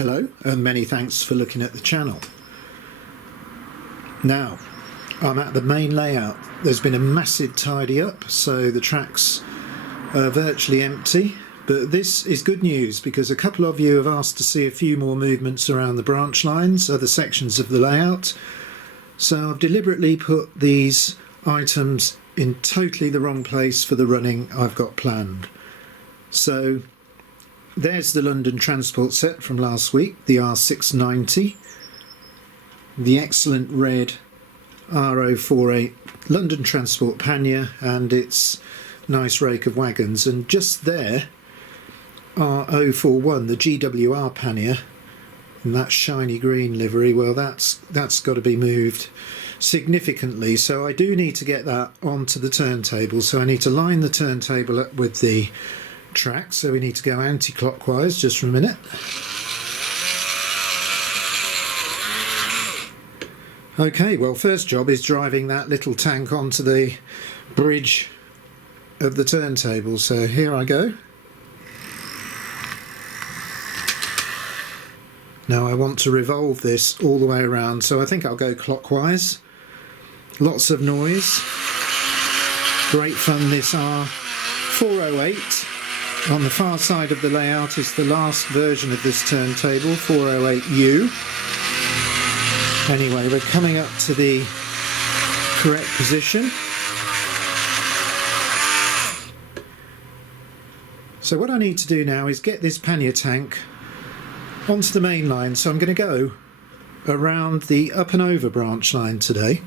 Hello and many thanks for looking at the channel. Now I'm at the main layout. There's been a massive tidy up, so the tracks are virtually empty, but this is good news because a couple of you have asked to see a few more movements around the branch lines, other sections of the layout. So I've deliberately put these items in totally the wrong place for the running I've got planned. So there's the London transport set from last week, the R690, the excellent red R048 London transport pannier and its nice rake of wagons, and just there R041, the GWR pannier in that shiny green livery. Well, that's got to be moved significantly, so I do need to get that onto the turntable. So I need to line the turntable up with the track, so we need to go anti-clockwise just for a minute. Okay, well, first job is driving that little tank onto the bridge of the turntable, so here I go. Now I want to revolve this all the way around, so I think I'll go clockwise. Lots of noise, great fun this R408. On the far side of the layout is the last version of this turntable, 408U. Anyway, we're coming up to the correct position. So what I need to do now is get this pannier tank onto the main line. So I'm going to go around the up and over branch line today.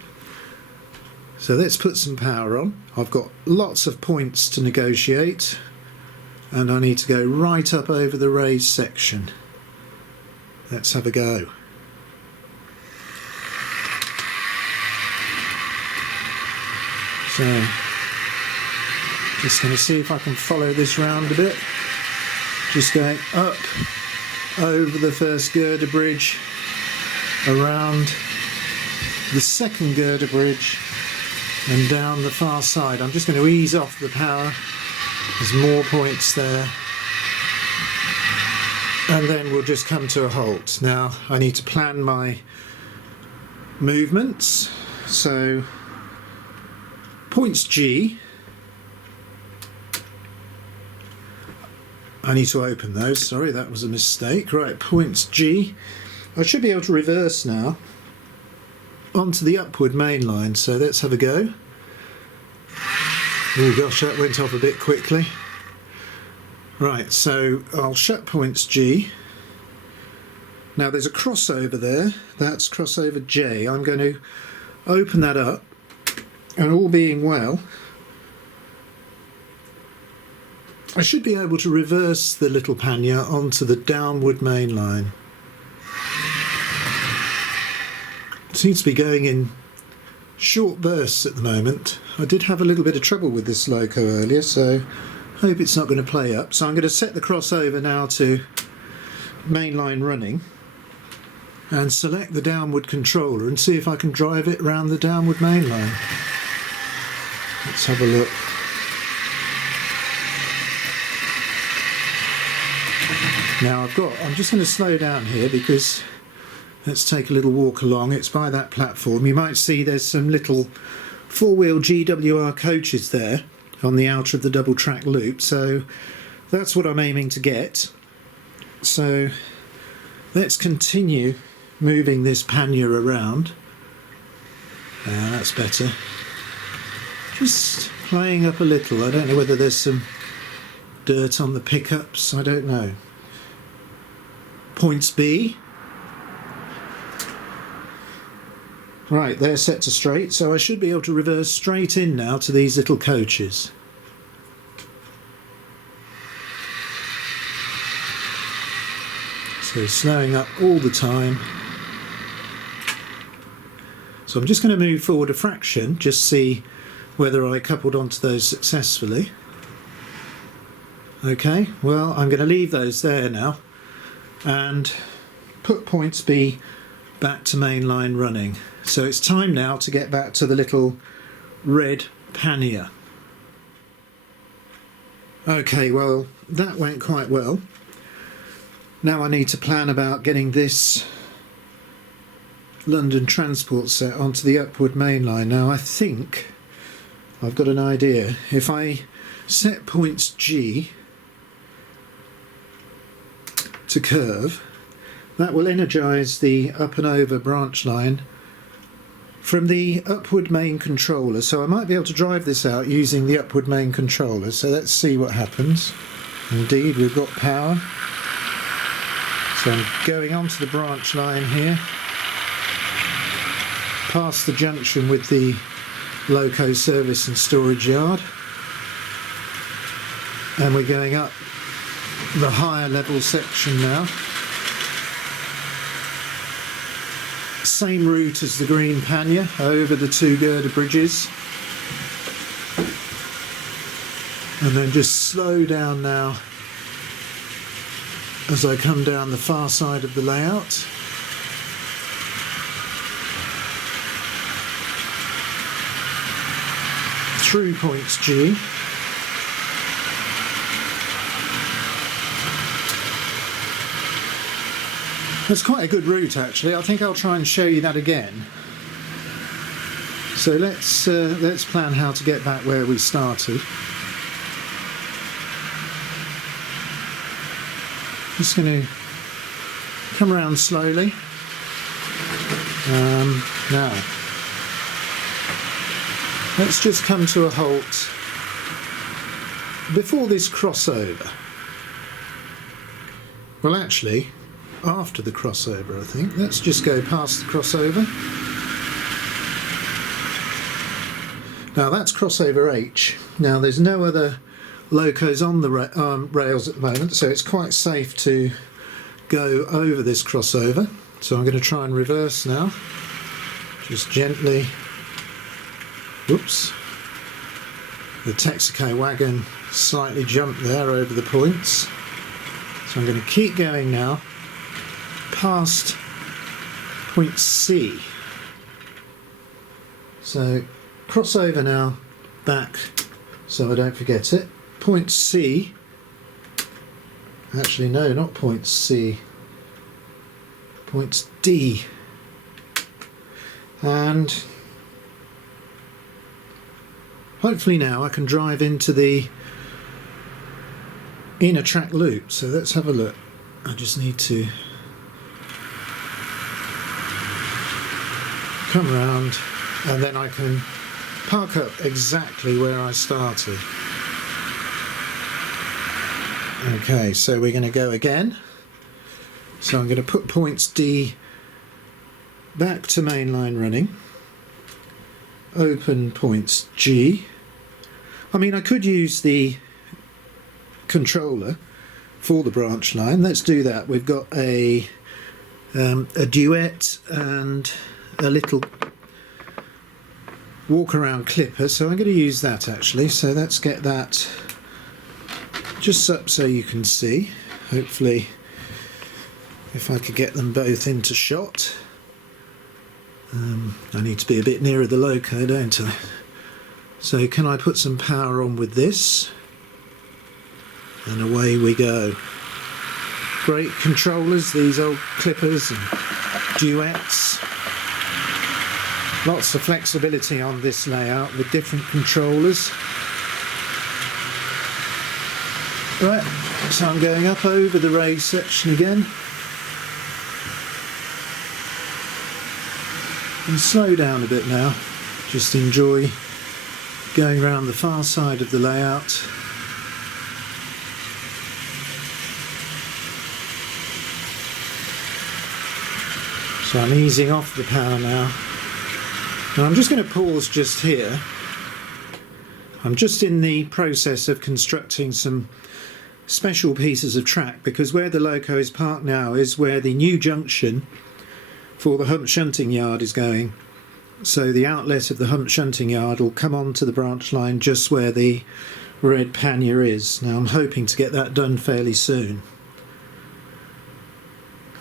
So let's put some power on. I've got lots of points to negotiate, and I need to go right up over the raised section. Let's have a go. So, just going to see if I can follow this round a bit. Just going up over the first girder bridge, around the second girder bridge, and down the far side. I'm just going to ease off the power. There's more points there, and then we'll just come to a halt. Now I need to plan my movements. So points G, I need to open those, sorry, that was a mistake. Right, points G, I should be able to reverse now onto the upward main line, so let's have a go. Oh gosh, that went off a bit quickly. Right, so I'll shut points G. Now there's a crossover there, that's crossover J. I'm going to open that up, and all being well, I should be able to reverse the little pannier onto the downward main line. It seems to be going in short bursts at the moment. I did have a little bit of trouble with this loco earlier, so I hope it's not going to play up. So I'm going to set the crossover now to mainline running and select the downward controller and see if I can drive it around the downward main line. Let's have a look. Now I'm just going to slow down here because let's take a little walk along. It's by that platform. You might see there's some little four-wheel GWR coaches there on the outer of the double track loop, so that's what I'm aiming to get. So let's continue moving this pannier around. That's better. Just playing up a little. I don't know whether there's some dirt on the pickups, I don't know. Points B. Right, they're set to straight, so I should be able to reverse straight in now to these little coaches. So slowing up all the time. So I'm just going to move forward a fraction, just see whether I coupled onto those successfully. Okay, well, I'm going to leave those there now and put points B back to mainline running. So it's time now to get back to the little red pannier. Okay, well, that went quite well. Now I need to plan about getting this London transport set onto the upward main line. Now I think I've got an idea. If I set points G to curve, that will energise the up and over branch line from the upward main controller. So I might be able to drive this out using the upward main controller. So let's see what happens. Indeed, we've got power. So I'm going onto the branch line here, past the junction with the loco service and storage yard, and we're going up the higher level section now. Same route as the green pannier, over the two girder bridges, and then just slow down now as I come down the far side of the layout. Through points G. That's quite a good route actually. I think I'll try and show you that again. So let's plan how to get back where we started. Just going to come around slowly. Now, let's just come to a halt before this crossover. Well, actually, after the crossover, I think. Let's just go past the crossover. Now, that's crossover H. Now, there's no other locos on the rails at the moment, so it's quite safe to go over this crossover. So I'm going to try and reverse now, just gently. Whoops, the Texaco wagon slightly jumped there over the points, so I'm going to keep going now past point C. So crossover now, back so I don't forget it. Point C, actually no, not point C, point D, and hopefully now I can drive into the inner track loop. So let's have a look. I just need to come around and then I can park up exactly where I started. Okay, so we're going to go again. So I'm going to put points D back to mainline running, open points G. I mean, I could use the controller for the branch line. Let's do that. We've got a duet and a little walk around clipper, so I'm going to use that actually. So let's get that just up so you can see. Hopefully, if I could get them both into shot. I need to be a bit nearer the loco, don't I? So can I put some power on with this? And away we go. Great controllers, these old clippers and duets. Lots of flexibility on this layout with different controllers. Right, so I'm going up over the raised section again. And slow down a bit now. Just enjoy going around the far side of the layout. So I'm easing off the power now. And I'm just going to pause just here. I'm just in the process of constructing some special pieces of track, because where the loco is parked now is where the new junction for the hump shunting yard is going. So the outlet of the hump shunting yard will come onto the branch line just where the red pannier is. Now I'm hoping to get that done fairly soon.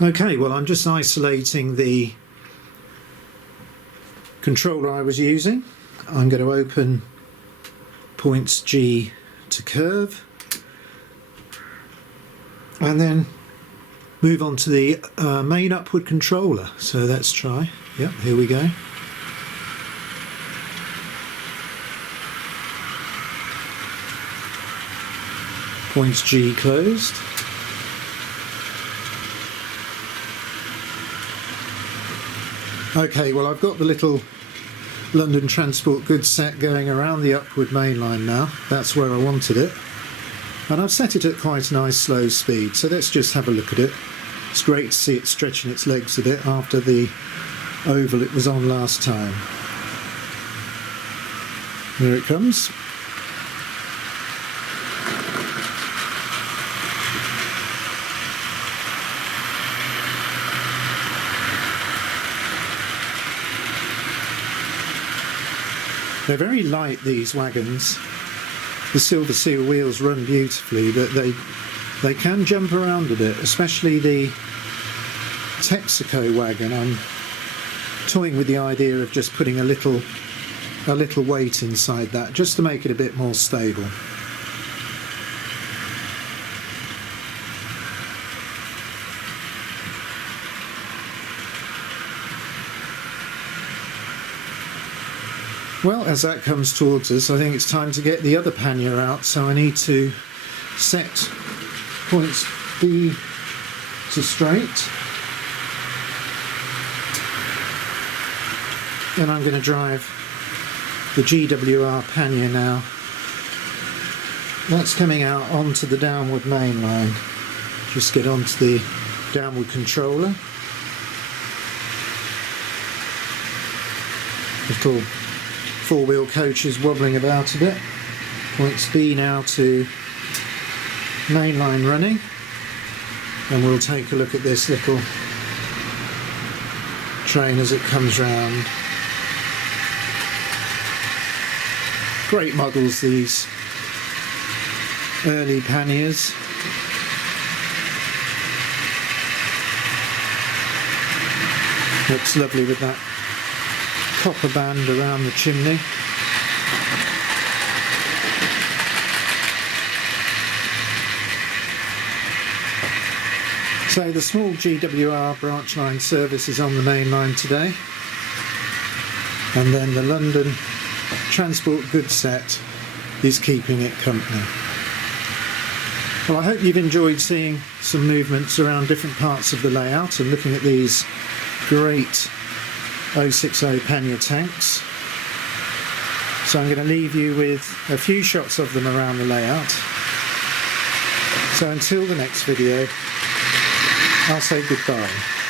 Okay, well I'm just isolating the controller I was using. I'm going to open points G to curve, and then move on to the main upward controller. So let's try. Yep, here we go. Points G closed. Okay, well, I've got the little London Transport goods set going around the upward main line now. That's where I wanted it. And I've set it at quite a nice slow speed, so let's just have a look at it. It's great to see it stretching its legs a bit after the oval it was on last time. Here it comes. They're very light, these wagons. The Silver Seal wheels run beautifully, but they can jump around a bit, especially the Texaco wagon. I'm toying with the idea of just putting a little weight inside that, just to make it a bit more stable. Well, as that comes towards us, I think it's time to get the other pannier out, so I need to set points B to straight. Then I'm going to drive the GWR pannier now. That's coming out onto the downward main line. Just get onto the downward controller. Little four-wheel coach is wobbling about a bit. Points B now to mainline running, and we'll take a look at this little train as it comes round. Great models, these early Panniers. Looks lovely with that copper band around the chimney. So the small GWR branch line service is on the main line today, and then the London Transport goods set is keeping it company. Well, I hope you've enjoyed seeing some movements around different parts of the layout and looking at these great 060 pannier tanks. So I'm going to leave you with a few shots of them around the layout. So until the next video, I'll say goodbye.